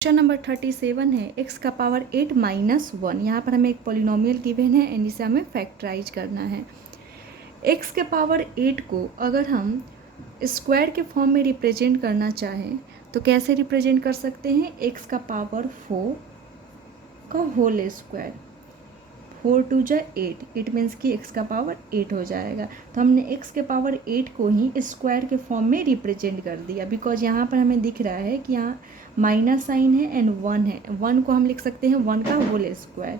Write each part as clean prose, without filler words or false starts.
Question number 37 है x का power 8 minus 1। यहाँ पर हमें एक पॉलिनोमियल गिवन है एंड इसे हमें फैक्टराइज करना है। x के पावर 8 को अगर हम स्क्वायर के फॉर्म में रिप्रेजेंट करना चाहें तो कैसे रिप्रेजेंट कर सकते हैं? x का पावर 4 का होल स्क्वायर, 4 टू जा 8, इट मीन्स कि x का पावर 8 हो जाएगा। तो हमने x के पावर 8 को ही स्क्वायर के फॉर्म में रिप्रेजेंट कर दिया, बिकॉज यहाँ पर हमें दिख रहा है कि यहाँ माइनस साइन है एंड 1 है। 1 को हम लिख सकते हैं 1 का होल स्क्वायर,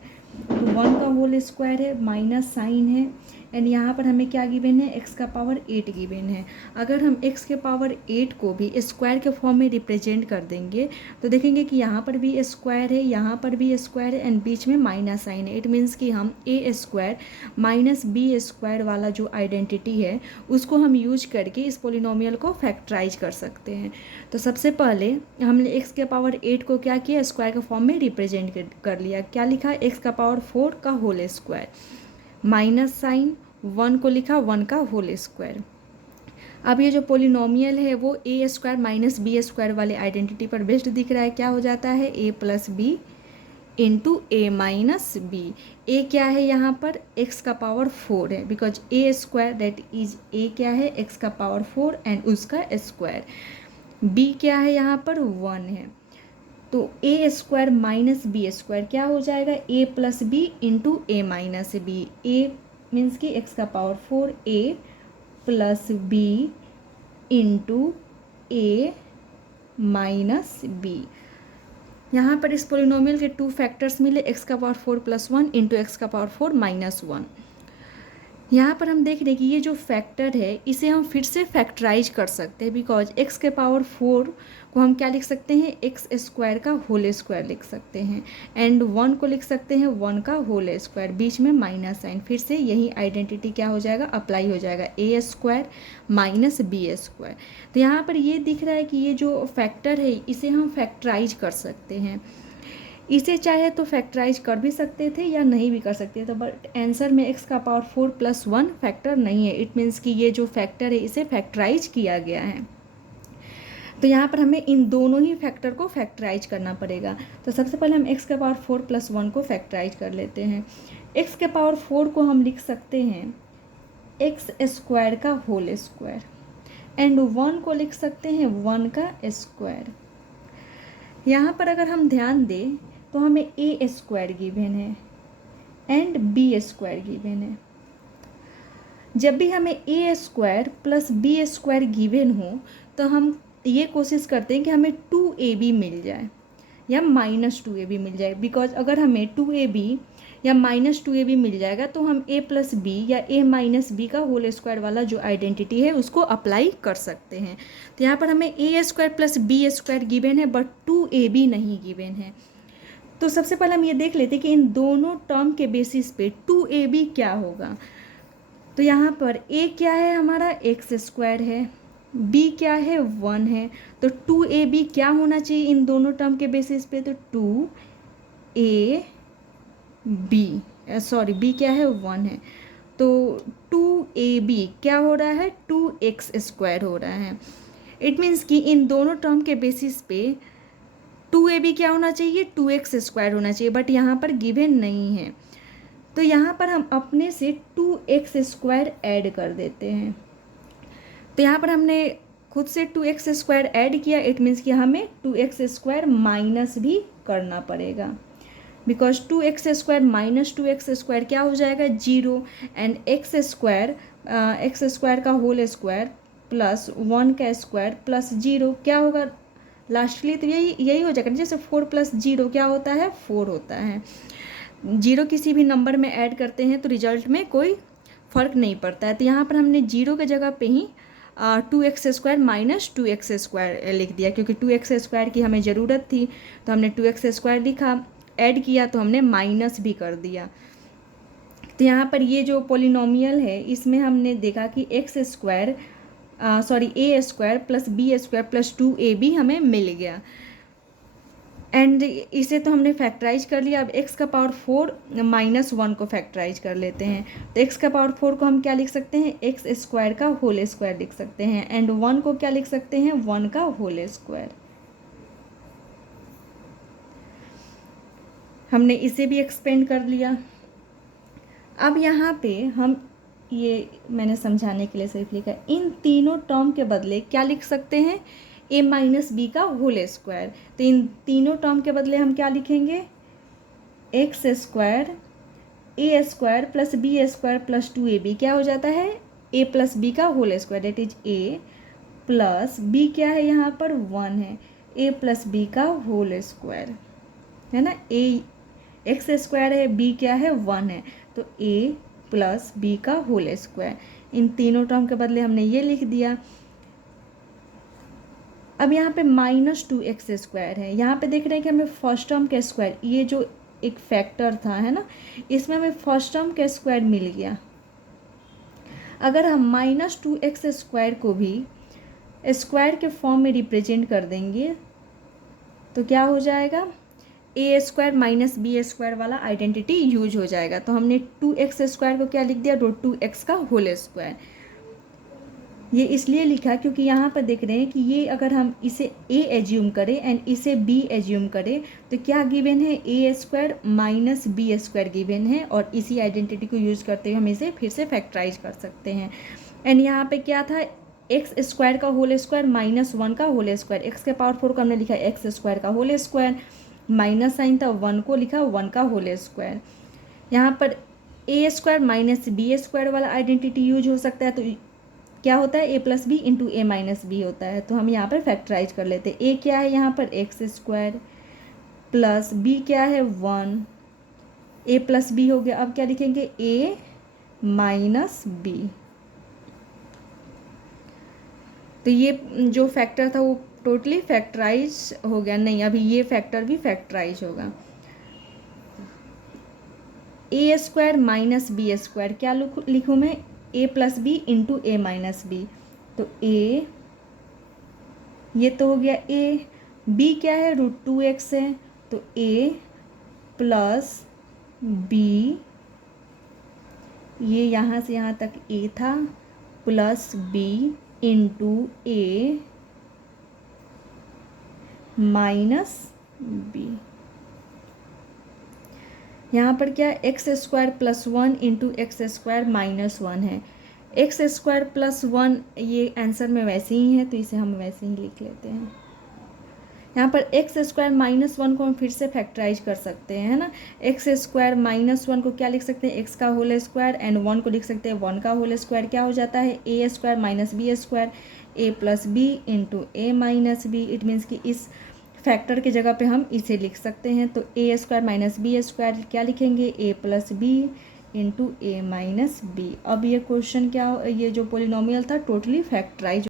तो 1 का होल स्क्वायर है, माइनस साइन है एंड यहाँ पर हमें क्या गिवन है? x का पावर 8 गिवन है। अगर हम x के पावर 8 को भी स्क्वायर के फॉर्म में रिप्रेजेंट कर देंगे तो देखेंगे कि यहाँ पर भी स्क्वायर है, यहाँ पर भी स्क्वायर है एंड बीच में माइनस साइन है। इट मीन्स कि हम a square minus B square वाला जो आइडेंटिटी है उसको हम यूज करके इस पोलिनोमियल को फैक्टराइज कर सकते हैं। तो सबसे पहले हमने x के पावर 8 को क्या किया? स्क्वायर के फॉर्म में रिप्रेजेंट कर लिया। क्या लिखा? x का पावर 4 का होल स्क्वायर, माइनस साइन 1 को लिखा 1 का होल स्क्वायर। अब ये जो पोलिनोमियल है वो a square minus B square वाले आइडेंटिटी पर बेस्ड दिख रहा है। क्या हो जाता है? a plus B into A minus B. A क्या है यहाँ पर? x का पावर 4 है, because a square that is a क्या है? x का पावर 4 एंड उसका स्क्वायर। b क्या है यहाँ पर? 1 है, तो a square minus B square क्या हो जाएगा? a plus B into A minus b. a means कि x का power 4, a plus B into A minus b. यहाँ पर इस पोलिनोमियल के 2 फैक्टर्स मिले, x का पावर 4 प्लस 1 इंटू एक्स का पावर 4 माइनस 1। यहाँ पर हम देख रहे हैं कि ये जो फैक्टर है इसे हम फिर से फैक्टराइज कर सकते हैं, बिकॉज x के पावर 4 को हम क्या लिख सकते हैं? x स्क्वायर का होल स्क्वायर लिख सकते हैं एंड 1 को लिख सकते हैं 1 का होल स्क्वायर, बीच में माइनस साइन। फिर से यही आइडेंटिटी क्या हो जाएगा? अप्लाई हो जाएगा, a square minus B square. तो यहाँ पर ये दिख रहा है कि ये जो फैक्टर है इसे हम फैक्टराइज कर सकते हैं। इसे चाहे तो फैक्टराइज कर भी सकते थे या नहीं भी कर सकते थे, बट आंसर में x का पावर 4 प्लस 1 फैक्टर नहीं है। इट मीन्स कि ये जो फैक्टर है इसे फैक्टराइज किया गया है। तो यहाँ पर हमें इन दोनों ही फैक्टर को फैक्टराइज करना पड़ेगा। तो सबसे पहले हम x का पावर 4 प्लस 1 को फैक्टराइज कर लेते हैं। x के पावर 4 को हम लिख सकते हैं x स्क्वायर का होल स्क्वायर एंड 1 को लिख सकते हैं 1 का स्क्वायर। यहाँ पर अगर हम ध्यान दें तो हमें a स्क्वायर गिवन है एंड b स्क्वायर गिवन है। जब भी हमें a square plus b square given हो तो हम ये कोशिश करते हैं कि हमें 2ab मिल जाए या माइनस 2ab मिल जाए, बिकॉज अगर हमें 2ab या माइनस 2ab मिल जाएगा तो हम a प्लस बी या a माइनस बी का होल स्क्वायर वाला जो आइडेंटिटी है उसको अप्लाई कर सकते हैं। तो यहाँ पर हमें a square plus B square given है बट 2ab नहीं गिवन है। तो सबसे पहले हम ये देख लेते हैं कि इन दोनों टर्म के बेसिस पे 2ab क्या होगा। तो यहाँ पर a क्या है? हमारा x स्क्वायर है, b क्या है? 1 है, तो 2ab क्या होना चाहिए इन दोनों टर्म के बेसिस पे? तो b क्या है? 1 है, तो 2ab क्या हो रहा है? 2x स्क्वायर हो रहा है। इट मीन्स कि इन दोनों टर्म के बेसिस पे 2ab क्या होना चाहिए? 2x स्क्वायर होना चाहिए, बट यहाँ पर गिवन नहीं है। तो यहाँ पर हम अपने से 2x स्क्वायर ऐड कर देते हैं। तो यहाँ पर हमने खुद से 2x स्क्वायर ऐड किया, इट मीन्स कि हमें 2x स्क्वायर माइनस भी करना पड़ेगा, because 2x square minus 2x square क्या हो जाएगा? 0 एंड x स्क्वायर का होल स्क्वायर प्लस 1 का स्क्वायर प्लस 0 क्या होगा लास्टली? तो यही हो जाएगा। जैसे 4 प्लस 0 क्या होता है? 4 होता है। 0 किसी भी नंबर में ऐड करते हैं तो रिजल्ट में कोई फ़र्क नहीं पड़ता है। तो यहाँ पर हमने 0 के जगह पे ही 2x square minus 2x square लिख दिया, क्योंकि 2x स्क्वायर की हमें ज़रूरत थी तो हमने 2x स्क्वायर लिखा, ऐड किया तो हमने माइनस भी कर दिया। तो यहाँ पर ये जो पोलिनोमियल है इसमें हमने देखा कि a square plus b square plus 2ab हमें मिल गया एंड इसे तो हमने फैक्टराइज कर लिया। अब x का पावर 4 माइनस 1 को फैक्टराइज कर लेते हैं। तो x का पावर 4 को हम क्या लिख सकते हैं? x स्क्वायर का होल स्क्वायर लिख सकते हैं एंड 1 को क्या लिख सकते हैं? 1 का होल स्क्वायर। हमने इसे भी एक्सपेंड कर लिया। अब यहाँ पे हम ये मैंने समझाने के लिए सिर्फ लिखा है, इन तीनों टर्म के बदले क्या लिख सकते हैं, a माइनस बी का होल स्क्वायर। तो इन तीनों टर्म के बदले हम क्या लिखेंगे, X square A square plus B square plus 2ab क्या हो जाता है, a प्लस बी का होल स्क्वायर, that is a plus B क्या है यहाँ पर 1 है, a प्लस बी का होल स्क्वायर है ना, a एक्स स्क्वायर है, b क्या है 1 है, तो a प्लस बी का होल स्क्वायर। इन तीनों टर्म के बदले हमने ये लिख दिया। अब यहाँ पे -2x स्क्वायर है, यहाँ पे देख रहे हैं कि हमें फर्स्ट टर्म का स्क्वायर, ये जो एक फैक्टर था है ना, इसमें हमें फर्स्ट टर्म का स्क्वायर मिल गया। अगर हम -2x स्क्वायर को भी स्क्वायर के फॉर्म में रिप्रेजेंट कर देंगे तो क्या हो जाएगा, ए स्क्वायर माइनस बी स्क्वायर वाला आइडेंटिटी यूज हो जाएगा। तो हमने 2x स्क्वायर को क्या लिख दिया, √2x का होल स्क्वायर। ये इसलिए लिखा क्योंकि यहाँ पर देख रहे हैं कि ये अगर हम इसे a एज्यूम करें एंड इसे b एज्यूम करें तो क्या गिवन है, a square minus B square given है, और इसी आइडेंटिटी को यूज करते हुए हम इसे फिर से फैक्टराइज कर सकते हैं। एंड यहाँ पे क्या था, एक्स स्क्वायर का होल स्क्वायर -1 का होल स्क्वायर, एक्स के पावर 4 को हमने लिखा एक्स स्क्वायर का होल स्क्वायर, माइनस साइन था 1 को लिखा 1 का होल स्क्वायर। यहाँ पर a square minus B square वाला आइडेंटिटी यूज हो सकता है, तो क्या होता है, a plus B into A minus b होता है। तो हम यहाँ पर फैक्टराइज कर लेते हैं, a क्या है यहाँ पर एक्स स्क्वायर प्लस b क्या है 1, a प्लस बी हो गया। अब क्या लिखेंगे, a माइनस बी। तो ये जो फैक्टर था वो टोटली फैक्टराइज हो गया, नहीं अभी ये फैक्टर भी फैक्टराइज होगा। a square minus B square क्या लिखूँ मैं, a plus B into A minus b. तो a ये तो हो गया a, b क्या है √2x है, तो a प्लस बी, ये यहाँ से यहाँ तक a था, प्लस b इंटू ए माइनस बी। यहाँ पर क्या x square plus 1 into x square minus 1 है, एक्स स्क्वायर प्लस 1 ये आंसर में वैसे ही है तो इसे हम वैसे ही लिख लेते हैं। यहाँ पर एक्स स्क्वायर -1 को हम फिर से फैक्टराइज कर सकते हैं, है ना। एक्स स्क्वायर -1 को क्या लिख सकते हैं, एक्स का होल स्क्वायर, एंड 1 को लिख सकते हैं 1 का होल स्क्वायर। क्या हो जाता है, A square minus B square, A plus B into A minus B. It means कि इस फैक्टर की जगह पे हम इसे लिख सकते हैं। तो ए स्क्वायर माइनस बी स्क्वायर क्या लिखेंगे, ए प्लस बी इंटू ए माइनस बी। अब ये क्वेश्चन क्या, ये जो पोलिनोमियल था टोटली फैक्टराइज